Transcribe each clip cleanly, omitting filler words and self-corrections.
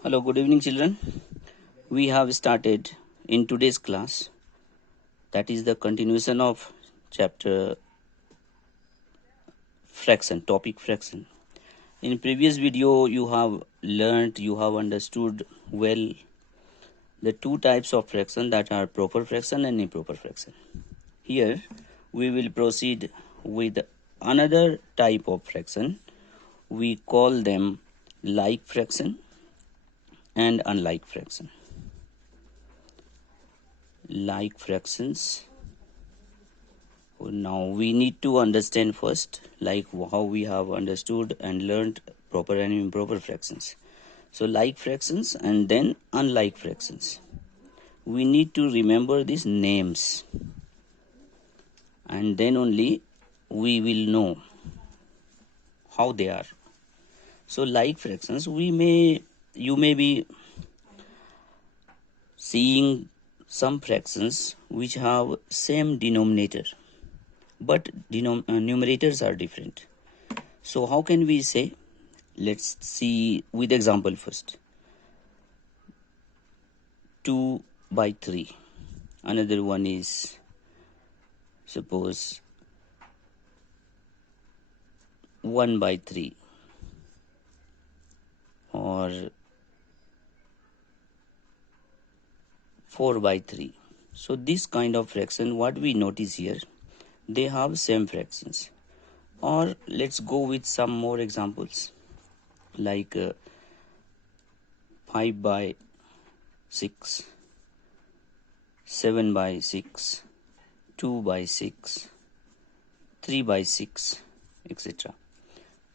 Hello, good evening, children. We have started in today's class, that is the continuation of chapter fraction, topic fraction. In previous video, you have learnt, you have understood well the two types of fraction, that are proper fraction and improper fraction. Here, we will proceed with another type of fraction. We call them like fraction and unlike fraction. Like fractions. Now we need to understand first, like how we have understood and learned proper and improper fractions. So like fractions and then unlike fractions. We need to remember these names, and then only we will know how they are. So like fractions, you may be seeing some fractions which have same denominator, but numerators are different. So how can we say? Let's see with example first. 2 by 3. Another one is, suppose, 1 by 3, or 4 by 3. So this kind of fraction, what we notice here, they have same fractions. Or let's go with some more examples, like 5 by 6, 7 by 6, 2 by 6, 3 by 6, etc.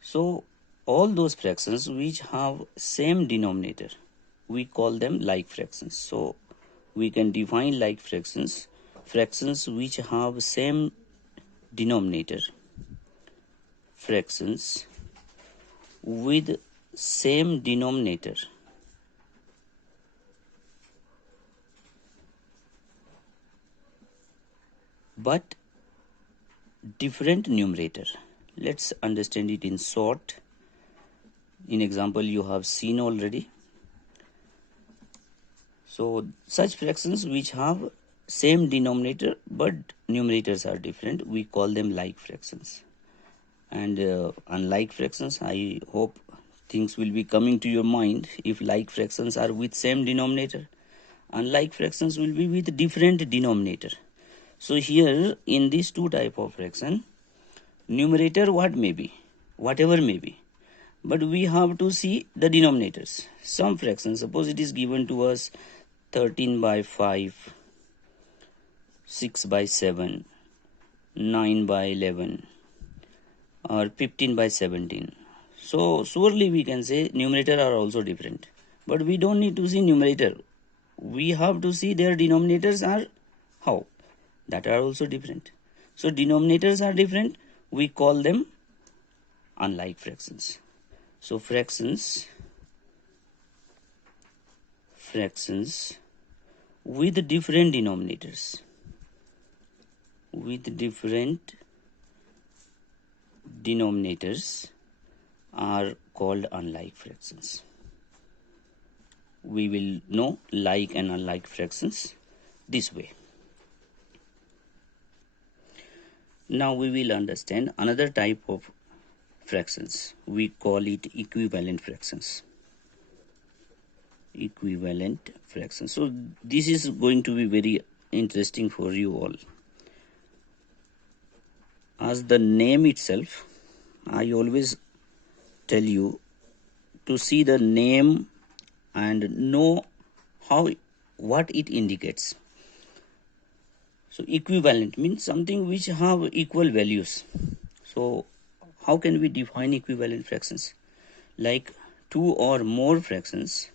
So all those fractions which have same denominator, we call them like fractions. So we can define like fractions, fractions which have same denominator, fractions with same denominator but different numerator. Let's understand it in short. In example you have seen already. So such fractions which have same denominator but numerators are different, we call them like fractions. And unlike fractions, I hope things will be coming to your mind. If like fractions are with same denominator, unlike fractions will be with different denominator. So here in these two type of fraction, numerator whatever may be, but we have to see the denominators. Some fraction, suppose it is given to us 13 by 5, 6 by 7, 9 by 11, or 15 by 17. So surely we can say numerator are also different, but we don't need to see numerator. We have to see their denominators are how, that are also different. So denominators are different, we call them unlike fractions. So fractions with different denominators, are called unlike fractions. We will know like and unlike fractions this way. Now we will understand another type of fractions. We call it equivalent fractions. So this is going to be very interesting for you all. As the name itself, I always tell you to see the name and know what it indicates. So equivalent means something which have equal values. So how can we define equivalent fractions? Like two or more fractions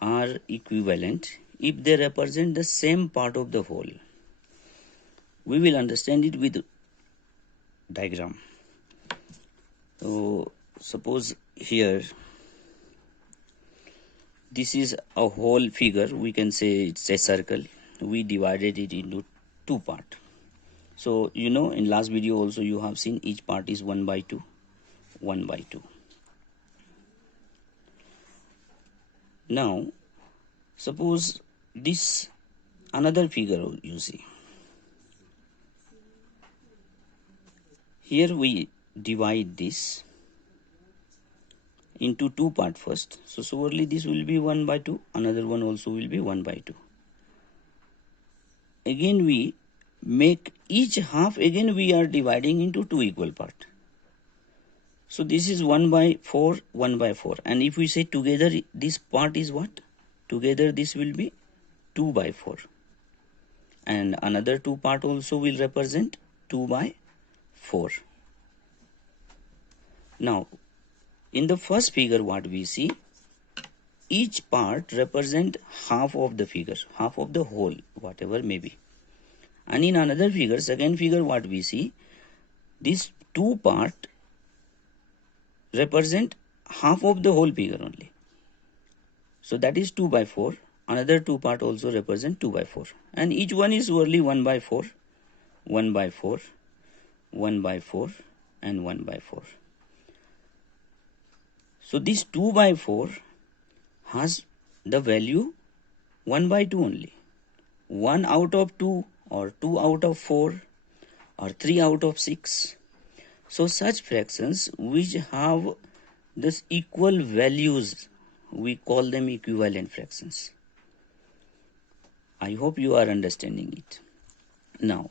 are equivalent if they represent the same part of the whole. We will understand it with diagram. So suppose here this is a whole figure, we can say it's a circle. We divided it into two parts. So in last video also you have seen each part is 1 by 2, 1 by 2. Now suppose this another figure you see. Here we divide this into two parts first. So surely this will be 1 by 2, another one also will be 1 by 2. Again we make each half, again we are dividing into two equal parts. So this is 1 by 4, 1 by 4, and if we say together this part is what? Together this will be 2 by 4, and another two part also will represent 2 by 4. Now in the first figure what we see, each part represent half of the figure, half of the whole, whatever may be. And in another figure, second figure, what we see, this two part represent half of the whole figure only. So that is 2 by 4. Another two part also represent 2 by 4. And each one is only 1 by 4, 1 by 4, 1 by 4, and 1 by 4. So this 2 by 4 has the value 1 by 2 only. 1 out of 2 or 2 out of 4 or 3 out of 6. So such fractions which have this equal values, we call them equivalent fractions. I hope you are understanding it. Now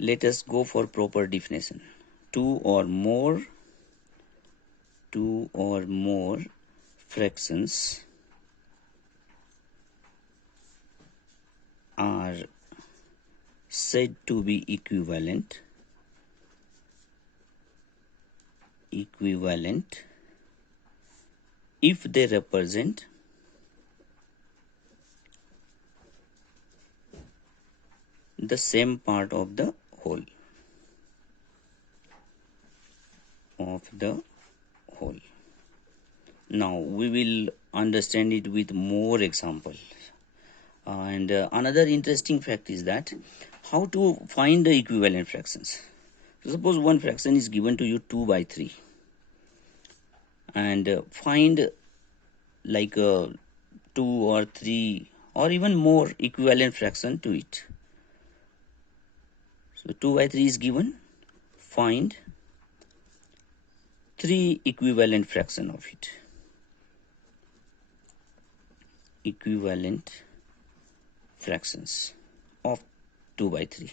let us go for proper definition. Two or more fractions are said to be equivalent if they represent the same part of the whole. Now we will understand it with more examples. And another interesting fact is that how to find the equivalent fractions. So suppose one fraction is given to you 2 by 3, and find like 2 or 3 or even more equivalent fraction to it. So 2 by 3 is given, find 3 equivalent fraction of it. Equivalent fractions of 2 by 3.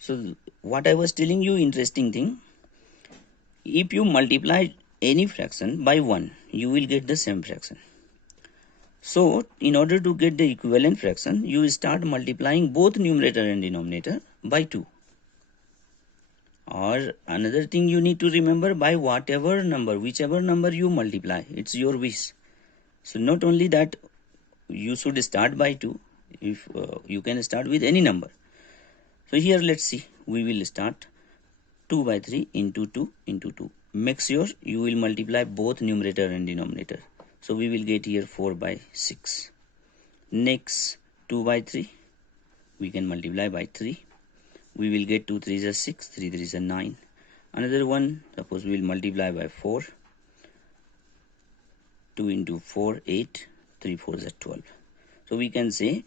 So what I was telling you, interesting thing, if you multiply any fraction by 1, you will get the same fraction. So in order to get the equivalent fraction, you start multiplying both numerator and denominator by 2. Or another thing you need to remember, by whatever number, whichever number you multiply, it's your wish. So not only that, you should start by 2, if you can start with any number. So here let's see, we will start 2 by 3 into 2 into 2. Make sure you will multiply both numerator and denominator. So we will get here 4 by 6. Next 2 by 3, we can multiply by 3. We will get 2 3s are 6, 3 3s are 9. Another one, suppose we will multiply by 4. 2 into 4, 8, 3 4s are 12. So we can say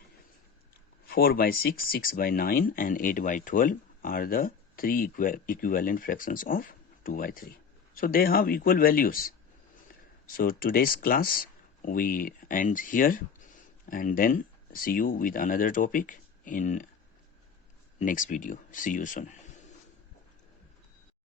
4 by 6, 6 by 9, and 8 by 12 are the three equivalent fractions of 2 by 3. So they have equal values. So today's class we end here, and then see you with another topic in next video. See you soon.